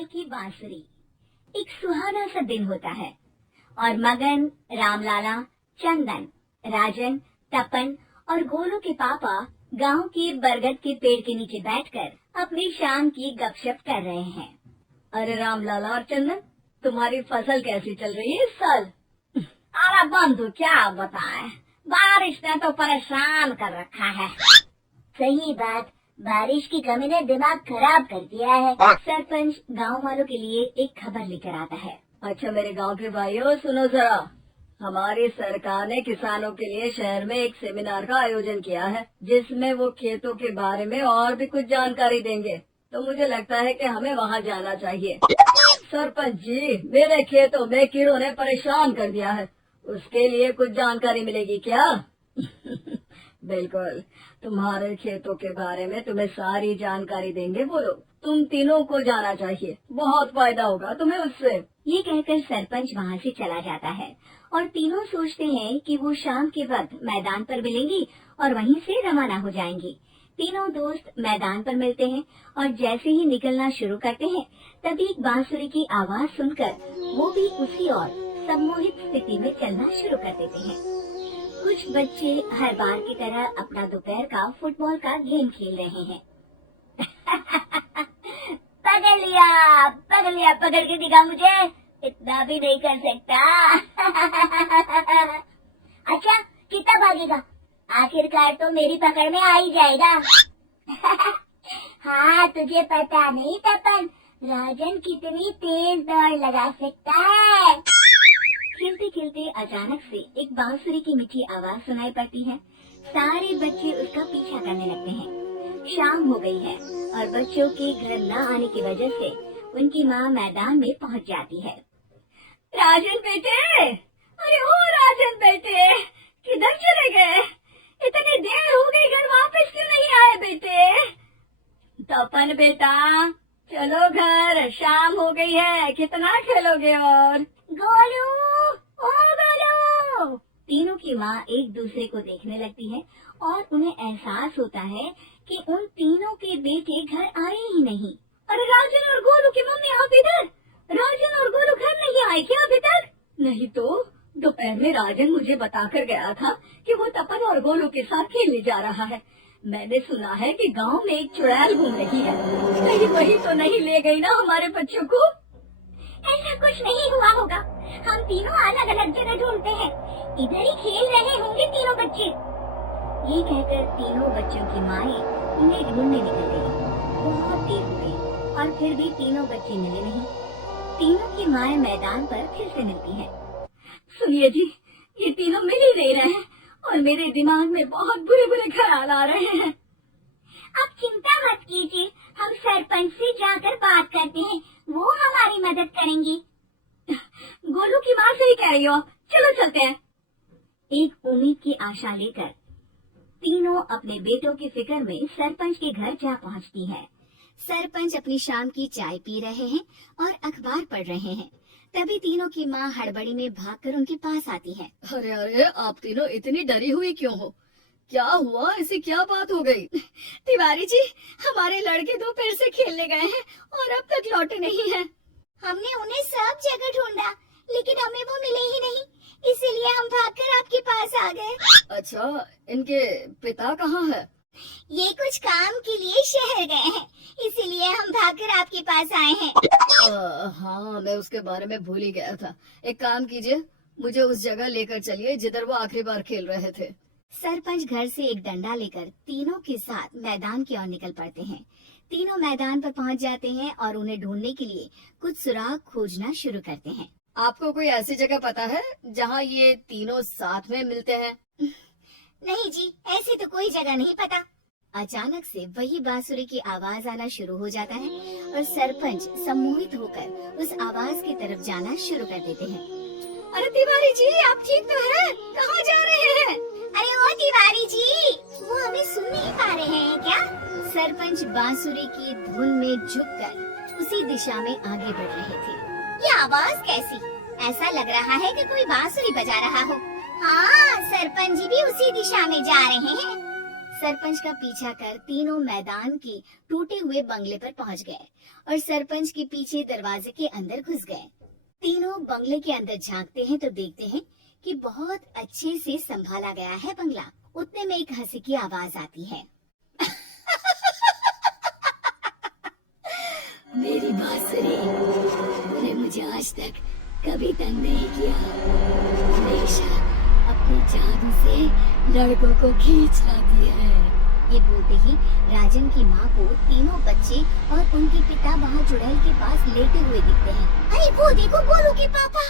जंगल की बांसुरी। एक सुहाना सा दिन होता है और मगन, रामलाला, चंदन, राजन, तपन और गोलू के पापा गांव के बरगद के पेड़ के नीचे बैठकर अपनी शाम की गपशप कर रहे हैं। अरे रामलाला और चंदन, तुम्हारी फसल कैसी चल रही है इस साल? अरे बंधु, क्या बताएं, बारिश ने तो परेशान कर रखा है। सही बात, बारिश की कमी ने दिमाग खराब कर दिया है। सरपंच गांव वालों के लिए एक खबर लेकर आता है। अच्छा मेरे गांव के भाइयों, सुनो जरा, हमारी सरकार ने किसानों के लिए शहर में एक सेमिनार का आयोजन किया है, जिसमें वो खेतों के बारे में और भी कुछ जानकारी देंगे। तो मुझे लगता है कि हमें वहाँ जाना चाहिए। सरपंच जी, मेरे खेतों में कीड़ों ने परेशान कर दिया है, उसके लिए कुछ जानकारी मिलेगी क्या? बिल्कुल, तुम्हारे खेतों के बारे में तुम्हें सारी जानकारी देंगे। बोलो, तुम तीनों को जाना चाहिए, बहुत फायदा होगा तुम्हें उससे। ये कहकर सरपंच वहाँ से चला जाता है और तीनों सोचते हैं कि वो शाम के वक्त मैदान पर मिलेंगी और वहीं से रवाना हो जाएंगी। तीनों दोस्त मैदान पर मिलते हैं और जैसे ही निकलना शुरू करते हैं तभी एक बांसुरी की आवाज सुनकर वो भी उसी ओर सम्मोहित स्थिति में चलना शुरू कर देते हैं। कुछ बच्चे हर बार की तरह अपना दोपहर का फुटबॉल का गेम खेल रहे हैं। पकड़ लिया, पकड़ के दिखा मुझे, इतना भी नहीं कर सकता। अच्छा, कितना भागेगा? आखिरकार तो मेरी पकड़ में आ ही जाएगा। हाँ, तुझे पता नहीं तपन, राजन कितनी तेज दौड़ लगा सकता है। खेलते खेलते अचानक से एक बांसुरी की मीठी आवाज सुनाई पड़ती है। सारे बच्चे उसका पीछा करने लगते हैं। शाम हो गई है और बच्चों के घर न आने की वजह से उनकी माँ मैदान में पहुँच जाती है। राजन बेटे, अरे ओ राजन बेटे, किधर चले गए? इतनी देर हो गई, घर वापस क्यों नहीं आए बेटे? तपन बेटा, चलो घर, शाम हो गई है, कितना खेलोगे? और गोलू, ओ गोलू। तीनों की माँ एक दूसरे को देखने लगती है और उन्हें एहसास होता है कि उन तीनों के बेटे घर आए ही नहीं। अरे राजन और गोलू की मम्मी, आप इधर? राजन और गोलू घर नहीं आए क्या अभी तक? नहीं तो दोपहर में राजन मुझे बताकर गया था कि वो तपन और गोलू के साथ खेलने जा रहा है। मैंने सुना है कि गांव में एक चुड़ैल घूम रही है, कहीं वही तो नहीं ले गई ना हमारे बच्चों को? ऐसा कुछ नहीं हुआ होगा, हम तीनों अलग अलग जगह ढूंढते हैं, इधर ही खेल रहे होंगे तीनों बच्चे। ये कहकर तीनों बच्चों की माएं उन्हें ढूंढने निकल गई। बहुत देर हो गई और फिर भी तीनों बच्चे मिले नहीं। तीनों की माएं मैदान पर फिर से मिलती हैं। सुनिए जी, ये तीनों मिल ही नहीं रहे हैं और मेरे दिमाग में बहुत बुरे बुरे ख्याल आ रहे हैं। अब चिंता मत कीजिए, हम सरपंच से जाकर बात करते हैं, वो हमारी मदद करेंगे। गोलू की माँ से ही कह रही हो, चलो चलते हैं। एक उम्मीद की आशा लेकर तीनों अपने बेटों की फिक्र में सरपंच के घर जा पहुंचती है। सरपंच अपनी शाम की चाय पी रहे हैं और अखबार पढ़ रहे हैं। तभी तीनों की माँ हड़बड़ी में भागकर उनके पास आती है। अरे अरे, आप तीनों इतनी डरी हुई क्यों हो? क्या हुआ? ऐसी क्या बात हो गई? तिवारी जी, हमारे लड़के दोपहर से खेलने गए हैं और अब तक लौटे नहीं हैं। हमने उन्हें सब जगह ढूंढा, लेकिन हमें वो मिले ही नहीं, इसीलिए हम भागकर आपके पास आ गए। अच्छा, इनके पिता कहाँ है? ये कुछ काम के लिए शहर गए हैं, इसीलिए हम भागकर आपके पास आए हैं। हाँ, मैं उसके बारे में भूल ही गया था। एक काम कीजिए, मुझे उस जगह लेकर चलिए जिधर वो आखिरी बार खेल रहे थे। सरपंच घर से एक डंडा लेकर तीनों के साथ मैदान की ओर निकल पड़ते हैं। तीनों मैदान पर पहुंच जाते हैं और उन्हें ढूंढने के लिए कुछ सुराग खोजना शुरू करते हैं। आपको कोई ऐसी जगह पता है जहाँ ये तीनों साथ में मिलते हैं? नहीं जी, ऐसी तो कोई जगह नहीं पता। अचानक से वही बांसुरी की आवाज आना शुरू हो जाता है और सरपंच सम्मोहित होकर उस आवाज की तरफ जाना शुरू कर देते हैं। अरे तिवारी जी, आप ठीक तो हैं? कहाँ जा रहे हैं? अरे ओ तिवारी जी, वो हमें सुन नहीं पा रहे हैं क्या? सरपंच बांसुरी की धुन में झुककर उसी दिशा में आगे बढ़ रहे थे। ये आवाज कैसी? ऐसा लग रहा है कि कोई बांसुरी बजा रहा हो। हाँ, सरपंच जी भी उसी दिशा में जा रहे हैं। सरपंच का पीछा कर तीनों मैदान के टूटे हुए बंगले पर पहुंच गए और सरपंच के पीछे दरवाजे के अंदर घुस गए। तीनों बंगले के अंदर झांकते हैं तो देखते हैं कि बहुत अच्छे से संभाला गया है बंगला। उतने में एक हंसी की आवाज आती है। मेरी बांसुरी, तूने मुझे आज तक कभी तंग नहीं किया। हमेशा अपने जादू से लड़कों को खींच लाती है। ये बोलते ही राजन की माँ को तीनों बच्चे और उनके पिता वहाँ चुड़ैल के पास लेटे हुए दिखते हैं। अरे वो देखो गोलू के पापा।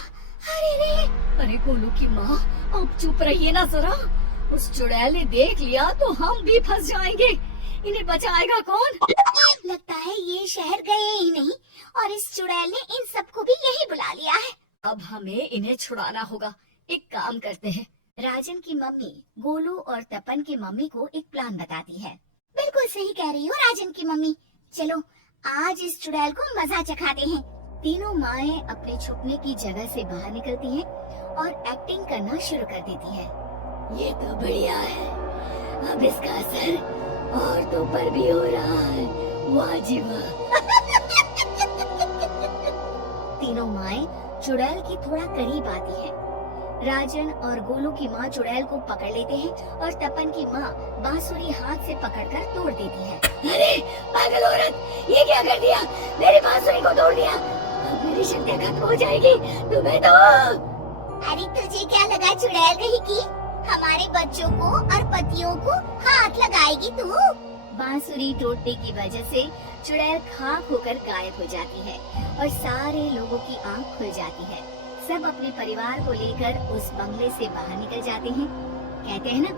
अरे रे। अरे गोलू की माँ, अब चुप रहिए ना जरा। उस चुड़ैल ने देख लिया तो हम भी फंस जाएंगे। इन्हें बचाएगा कौन? लगता है ये शहर गए ही नहीं और इस चुड़ैल ने इन सबको भी यही बुला लिया है। अब हमें इन्हें छुड़ाना होगा। एक काम करते हैं। राजन की मम्मी गोलू और तपन की मम्मी को एक प्लान बताती है। बिल्कुल सही कह रही हो राजन की मम्मी। चलो आज इस चुड़ैल को मजा चखाते हैं। तीनों माएं अपने छुपने की जगह से बाहर निकलती हैं और एक्टिंग करना शुरू कर देती है। ये तो बढ़िया है। अब इसका असर औरतों पर भी हो रहा है। वाह जी वाह। तीनों माएं चुड़ैल की थोड़ा करीब आती हैं। राजन और गोलू की माँ चुड़ैल को पकड़ लेते हैं और तपन की माँ बांसुरी हाथ से पकड़कर तोड़ देती है। अरे पागल औरत, ये क्या कर दिया? मेरी बांसुरी को तोड़ दिया। अब मेरी शक्ति खत्म हो जाएगी। तुम्हें तो अरे तुझे क्या लगा चुड़ैल कहीं की हमारे बच्चों को और पतियों को हाथ लगाएगी तू? बांसुरी टूटने की वजह से चुड़ैल खाक होकर गायब हो जाती है और सारे लोगों की आंख खुल जाती है। सब अपने परिवार को लेकर उस बंगले से बाहर निकल जाते हैं। कहते हैं ना,